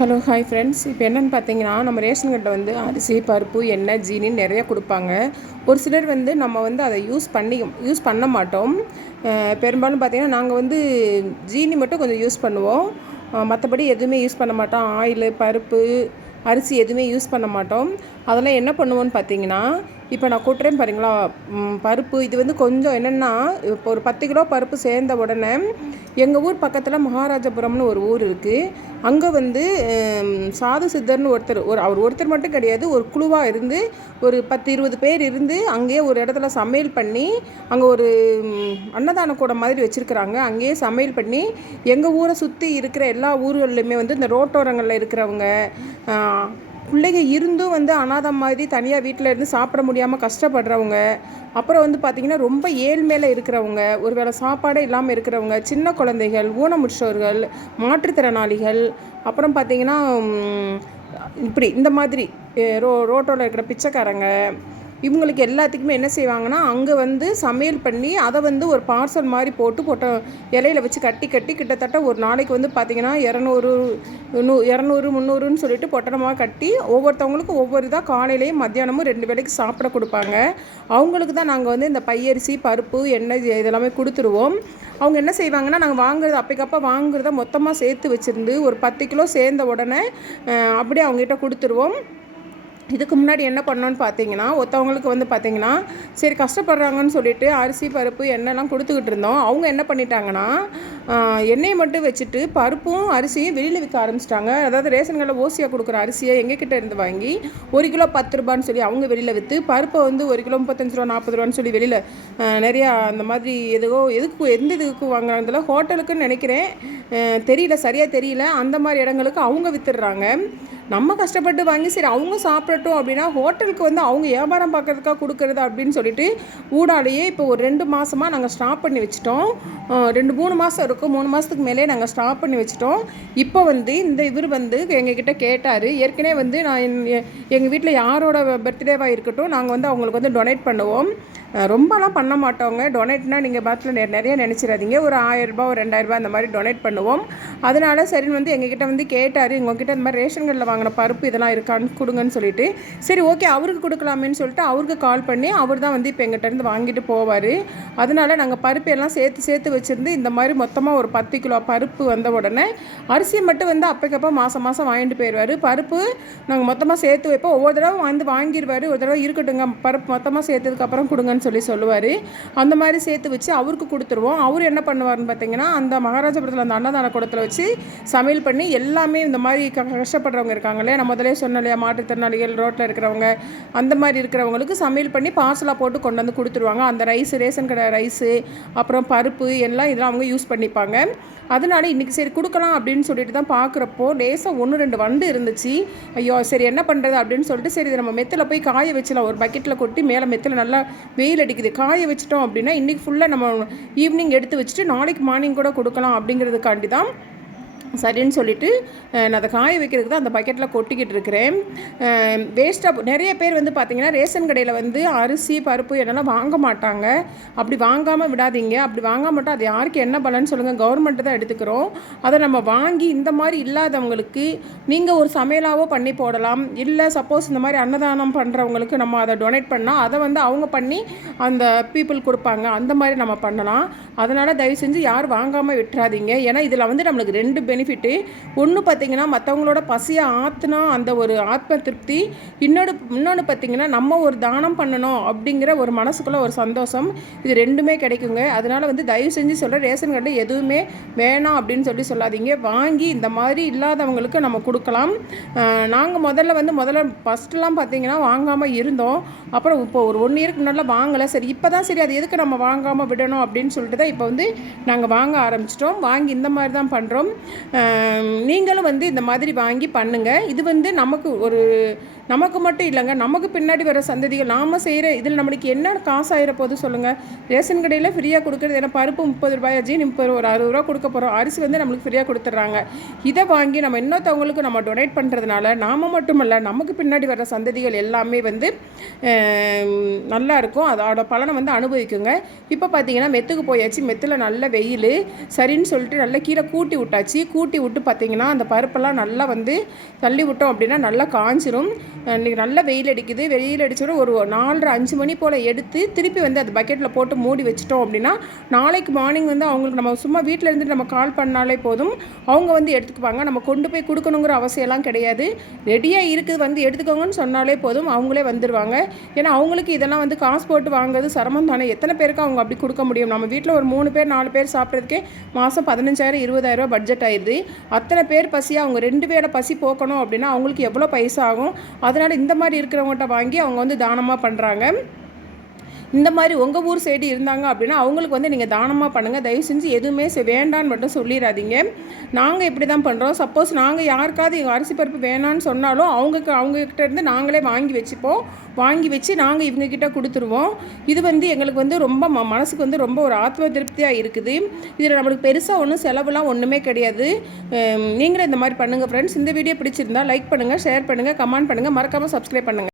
Hello hi friends. இப்போ என்னென்னு பார்த்தீங்கன்னா, நம்ம ரேஷன் கடையில் வந்து அரிசி, பருப்பு, எண்ணெய், ஜீனின்னு நிறைய கொடுப்பாங்க. ஒரு சிலர் வந்து நம்ம வந்து அதை யூஸ் பண்ண மாட்டோம். பெரும்பாலும் பார்த்தீங்கன்னா, நாங்கள் வந்து ஜீனி மட்டும் கொஞ்சம் யூஸ் பண்ணுவோம். மற்றபடி எதுவுமே யூஸ் பண்ண மாட்டோம். ஆயிலு, பருப்பு, அரிசி எதுவுமே யூஸ் பண்ண மாட்டோம். அதெல்லாம் என்ன பண்ணுவோன்னு பார்த்தீங்கன்னா, இப்போ நான் கொட்டுறேன் பாருங்களா, பருப்பு இது வந்து கொஞ்சம் என்னென்னா, இப்போ ஒரு 10 கிலோ பருப்பு சேர்ந்த உடனே எங்கள் ஊர் பக்கத்தில் மகாராஜபுரம்னு ஒரு ஊர் இருக்குது. அங்கே வந்து சாது சித்தர்னு அவர் ஒருத்தர் மட்டும் கிடையாது, ஒரு குழுவாக இருந்து ஒரு 10-20 பேர் இருந்து அங்கேயே ஒரு இடத்துல சமையல் பண்ணி, அங்கே ஒரு அன்னதான கூடம் மாதிரி வச்சுருக்குறாங்க. அங்கேயே சமையல் பண்ணி எங்கள் ஊரை சுற்றி இருக்கிற எல்லா ஊர்கள்லையுமே வந்து இந்த ரோட்டோரங்களில் இருக்கிறவங்க, பிள்ளைங்க இருந்தும் வந்து அனாதை மாதிரி தனியாக வீட்டில் இருந்து சாப்பிட முடியாமல் கஷ்டப்படுறவங்க, அப்புறம் வந்து பார்த்திங்கன்னா ரொம்ப ஏழ்மையில் இருக்கிறவங்க, ஒரு வேளை சாப்பாடே இல்லாமல் இருக்கிறவங்க, சின்ன குழந்தைகள், ஊனமுற்றோர்கள், மாற்றுத்திறனாளிகள், அப்புறம் பார்த்திங்கன்னா இப்படி இந்த மாதிரி ரோட்டோவில் இருக்கிற பிச்சைக்காரங்க, இவங்களுக்கு எல்லாத்துக்குமே என்ன செய்வாங்கன்னா, அங்கே வந்து சமையல் பண்ணி அதை வந்து ஒரு பார்சல் மாதிரி போட்டு இலையில வச்சு கட்டி கிட்டத்தட்ட ஒரு நாளைக்கு வந்து பார்த்திங்கன்னா 200 300ன்னு சொல்லிட்டு பொட்டணமாக கட்டி ஒவ்வொருத்தவங்களுக்கும் ஒவ்வொரு இதாக காலையிலையும் மத்தியானமும் 2 வேளைக்கு சாப்பிட கொடுப்பாங்க. அவங்களுக்கு தான் நாங்கள் வந்து இந்த பையரிசி, பருப்பு, எண்ணெய் இதெல்லாமே கொடுத்துருவோம். அவங்க என்ன செய்வாங்கன்னா, நாங்கள் வாங்குறது அப்பைக்கப்போ வாங்குறத மொத்தமாக சேர்த்து வச்சுருந்து ஒரு 10 கிலோ சேர்ந்த உடனே அப்படியே அவங்ககிட்ட கொடுத்துருவோம். இதுக்கு முன்னாடி என்ன பண்ணோன்னு பார்த்தீங்கன்னா, ஒருத்தவங்களுக்கு வந்து பார்த்தீங்கன்னா, சரி கஷ்டப்படுறாங்கன்னு சொல்லிட்டு அரிசி, பருப்பு, எண்ணெய்லாம் கொடுத்துக்கிட்டு இருந்தோம். அவங்க என்ன பண்ணிட்டாங்கன்னா, எண்ணெயை மட்டும் வச்சுட்டு பருப்பும் அரிசியும் வெளியில் விற்க ஆரம்பிச்சிட்டாங்க. அதாவது ரேஷன் கடையில் ஓசியாக கொடுக்குற அரிசியை எங்ககிட்ட இருந்து வாங்கி 1 கிலோ 10 ரூபான்னு சொல்லி அவங்க வெளியில் விற்று, பருப்பை வந்து 1 கிலோ 35 ரூபா 40 ரூபான்னு சொல்லி வெளியில் நிறையா அந்த மாதிரி எந்த இதுக்கு வாங்குறாங்கல, ஹோட்டலுக்குன்னு நினைக்கிறேன், சரியாக தெரியல, அந்த மாதிரி இடங்களுக்கு அவங்க விற்றுடுறாங்க. நம்ம கஷ்டப்பட்டு வாங்கி சரி அவங்க சாப்பிடட்டும் அப்படின்னா, ஹோட்டலுக்கு வந்து அவங்க வியாபாரம் பார்க்கறதுக்காக கொடுக்குறது அப்படின்னு சொல்லிட்டு ஊடாலேயே இப்போ ஒரு 2 மாதமாக நாங்கள் ஸ்டாப் பண்ணி வச்சுட்டோம். 2-3 மாதம் இருக்கும், 3 மாதத்துக்கு மேலே நாங்கள் ஸ்டாப் பண்ணி வச்சுட்டோம். இப்போ வந்து இவர் வந்து எங்ககிட்ட கேட்டார். ஏற்கனவே வந்து நான் எங்கள் வீட்டில் யாரோட பர்த்டேவாக இருக்கட்டும், நாங்கள் வந்து அவங்களுக்கு வந்து டொனேட் பண்ணுவோம். ரொம்பலாம் பண்ண மாட்டோங்க. டொனேட்னால் நீங்கள் பாத்தில் நிறைய நினச்சிடாதீங்க. ஒரு 1000 ரூபா, ஒரு 2000 ரூபா அந்த மாதிரி டொனேட் பண்ணுவோம். அதனால சரின்னு வந்து எங்ககிட்ட வந்து கேட்டார், உங்ககிட்ட இந்த மாதிரி ரேஷன் கடையில் வாங்கின பருப்பு இதெல்லாம் இருக்கான்னு கொடுங்கன்னு சொல்லிட்டு, சரி ஓகே அவருக்கு கொடுக்கலாமேன்னு சொல்லிட்டு அவருக்கு கால் பண்ணி அவர் தான் வந்து இப்போ எங்கிட்ட இருந்து வாங்கிட்டு போவார். அதனால நாங்கள் பருப்பு எல்லாம் சேர்த்து வச்சுருந்து இந்த மாதிரி மொத்தமாக ஒரு 10 கிலோ பருப்பு வந்த உடனே அரிசியை மட்டும் வந்து அப்பக்கப்போ மாதம் வாங்கிட்டு போயிடுவார். பருப்பு நாங்கள் மொத்தமாக சேர்த்து வைப்போம். ஒவ்வொரு தடவை வந்து வாங்கிடுவார். ஒரு தடவை இருக்கட்டுங்க பருப்பு மொத்தமாக சேர்த்ததுக்கப்புறம் கொடுங்கன்னு சொல்லுவார். அந்த மாதிரி சேர்த்து வச்சு அவருக்கு கொடுத்துருவோம். அவர் என்ன பண்ணுவார்னு பார்த்தீங்கன்னா, அந்த மகாராஜபுரத்தில் அந்த அன்னதான கூடத்தில் வச்சு சமையல் பண்ணி எல்லாமே இந்த மாதிரி கஷ்டப்படுறவங்க இருக்காங்களே, நான் முதலே சொன்னேன் இல்லையா, மாற்றுத்திறனாளிகள், ரோட்டில் இருக்கிறவங்க, அந்த மாதிரி இருக்கிறவங்களுக்கு சமையல் பண்ணி பார்சலாக போட்டு கொண்டு வந்து கொடுத்துருவாங்க. அந்த ரேஷன் கடை ரைஸு, அப்புறம் பருப்பு எல்லாம் இதெல்லாம் அவங்க யூஸ் பண்ணிப்பாங்க. அதனால இன்றைக்கி சரி கொடுக்கலாம் அப்படின்னு சொல்லிட்டு தான் பார்க்குறப்போ லேசாக 1-2 வண்டு இருந்துச்சு. ஐயோ சரி என்ன பண்ணுறது அப்படின்னு சொல்லிட்டு, சரி இதை நம்ம மெத்தில் போய் காய வச்சிடலாம். ஒரு பக்கெட்டில் கொட்டி மேலே மெத்தில் நல்லா வெயில் அடிக்குது, காய வச்சிட்டோம் அப்படின்னா இன்றைக்கி ஃபுல்லாக நம்ம ஈவினிங் எடுத்து வச்சுட்டு நாளைக்கு மார்னிங் கூட கொடுக்கலாம் அப்படிங்கிறதுக்காண்டி தான் சரின்னு சொல்லிவிட்டு நான் அதை காய வைக்கிறதுக்கு தான் அந்த பக்கெட்டில் கொட்டிக்கிட்டு இருக்கிறேன். வேஸ்ட்டாக நிறைய பேர் வந்து பார்த்திங்கன்னா ரேஷன் கடையில் வந்து அரிசி, பருப்பு என்னெல்லாம் வாங்க மாட்டாங்க. அப்படி வாங்காமல் விடாதீங்க. அப்படி வாங்க மாட்டோம், அது யாருக்கு என்ன பலன்னு சொல்லுங்கள், கவர்மெண்ட்டு தான் எடுத்துக்கிறோம். அதை நம்ம வாங்கி இந்த மாதிரி இல்லாதவங்களுக்கு நீங்கள் ஒரு சமையலாவோ பண்ணி போடலாம். இல்லை சப்போஸ் இந்த மாதிரி அன்னதானம் பண்ணுறவங்களுக்கு நம்ம அதை டொனேட் பண்ணால் அதை வந்து அவங்க பண்ணி அந்த பீப்புள் கொடுப்பாங்க. அந்த மாதிரி நம்ம பண்ணலாம். அதனால் தயவு செஞ்சு யாரும் வாங்காமல் விட்டுறாதீங்க. ஏன்னா இதில் வந்து நம்மளுக்கு 2 பெனிஃபிட்டு. ஒன்று பார்த்திங்கன்னா, மற்றவங்களோட பசியை ஆற்றுனா அந்த ஒரு ஆத்ம திருப்தி. இன்னொன்று பார்த்திங்கன்னா, நம்ம ஒரு தானம் பண்ணணும் அப்படிங்கிற ஒரு மனசுக்குள்ளே ஒரு சந்தோஷம். இது 2மே கிடைக்குங்க. அதனால் வந்து தயவு செஞ்சு சொல்கிற, ரேஷன் கடையில் எதுவுமே வேணாம் அப்படின்னு சொல்லாதீங்க. வாங்கி இந்த மாதிரி இல்லாதவங்களுக்கு நம்ம கொடுக்கலாம். நாங்கள் முதல்ல ஃபஸ்ட்டுலாம் பார்த்திங்கன்னா வாங்காமல் இருந்தோம். அப்புறம் இப்போ ஒரு 1 இயருக்கு முன்னாடி வாங்கலை. சரி இப்போ தான் சரி அது எதுக்கு நம்ம வாங்காமல் விடணும் அப்படின்னு சொல்லிட்டு தான் இப்போ வந்து நாங்கள் வாங்க ஆரம்பிச்சிட்டோம். வாங்கி இந்த மாதிரி தான் பண்ணுறோம். நீங்களும் வந்து இந்த மாதிரி வாங்கி பண்ணுங்கள். இது வந்து நமக்கு மட்டும் இல்லைங்க, நமக்கு பின்னாடி வர சந்ததிகள் நாம் செய்கிற இதில் நம்மளுக்கு என்ன காசு ஆகிற போது சொல்லுங்கள். ரேஷன் கடையில் ஃப்ரீயாக கொடுக்குறது, ஏன்னா பருப்பு 30 ரூபாய், ஜீனி 30, ஒரு 60 ரூபா கொடுக்க போகிறோம். அரிசி வந்து நம்மளுக்கு ஃப்ரீயாக கொடுத்துட்றாங்க. இதை வாங்கி நம்ம இன்னொருத்தவங்களுக்கு நம்ம டொனேட் பண்ணுறதுனால நாம் மட்டுமல்ல, நமக்கு பின்னாடி வர சந்ததிகள் எல்லாமே வந்து நல்லா இருக்கும். அதோட பலனை வந்து அனுபவிக்குங்க. இப்போ பார்த்தீங்கன்னா மெத்துக்கு போயாச்சு. மெத்தில் நல்ல வெயில் சரின்னு சொல்லிட்டு நல்லா கீரை கூட்டி விட்டாச்சு. கூட்டி விட்டு பார்த்திங்கன்னா அந்த பருப்பெல்லாம் நல்லா வந்து தள்ளி விட்டோம் அப்படின்னா நல்லா காஞ்சிரும். இன்றைக்கி நல்லா வெயில் அடிக்குது. வெயில் அடிச்சோட ஒரு 4:30-5 மணி போல் எடுத்து திருப்பி வந்து அது பக்கெட்டில் போட்டு மூடி வச்சிட்டோம் அப்படின்னா நாளைக்கு மார்னிங் வந்து அவங்களுக்கு நம்ம சும்மா வீட்டில் இருந்துட்டு நம்ம கால் பண்ணாலே போதும், அவங்க வந்து எடுத்துக்குவாங்க. நம்ம கொண்டு போய் கொடுக்கணுங்கிற அவசியம்லாம் கிடையாது. ரெடியாக இருக்குது வந்து எடுத்துக்கோங்கன்னு சொன்னாலே போதும், அவங்களே வந்துடுவாங்க. ஏன்னா அவங்களுக்கு இதெல்லாம் வந்து காசு போட்டு வாங்குறது சிரமம் தானே. எத்தனை பேருக்கு அவங்க அப்படி கொடுக்க முடியும்? நம்ம வீட்டில் ஒரு 3 பேர் 4 பேர் சாப்பிட்றதுக்கே மாதம் 15,000-20,000 பட்ஜெட் ஆயிடுது. அத்தனை பேர் பசியாக அவங்க 2 பேரை பசி போக்கணும் அப்படின்னா அவங்களுக்கு எவ்வளோ பைசா ஆகும்? அதனால் இந்த மாதிரி இருக்கிறவங்கள்ட்ட வாங்கி அவங்க வந்து தானமாக பண்ணுறாங்க. இந்த மாதிரி உங்கள் ஊர் சைடு இருந்தாங்க அப்படின்னா அவங்களுக்கு வந்து நீங்கள் தானமாக பண்ணுங்கள். தயவு செஞ்சு எதுவுமே வேண்டான்னு மட்டும் சொல்லிடாதீங்க. நாங்கள் இப்படி தான் பண்ணுறோம். சப்போஸ் நாங்கள் யாருக்காவது எங்கள் அரிசி பருப்பு வேணான்னு சொன்னாலும் அவங்கக்கிட்ட இருந்து நாங்களே வாங்கி வச்சுப்போம். வாங்கி வச்சு நாங்கள் இவங்கக்கிட்ட கொடுத்துருவோம். இது வந்து எங்களுக்கு வந்து ரொம்ப மனசுக்கு வந்து ரொம்ப ஒரு ஆத்ம திருப்தியாக இருக்குது. இதில் நம்மளுக்கு பெருசாக ஒன்றும் செலவுலாம் ஒன்றுமே கிடையாது. நீங்களும் இந்த மாதிரி பண்ணுங்கள் ஃப்ரெண்ட்ஸ். இந்த வீடியோ பிடிச்சிருந்தா லைக் பண்ணுங்கள், ஷேர் பண்ணுங்கள், கமெண்ட் பண்ணுங்கள், மறக்காமல் சப்ஸ்கிரைப் பண்ணுங்கள்.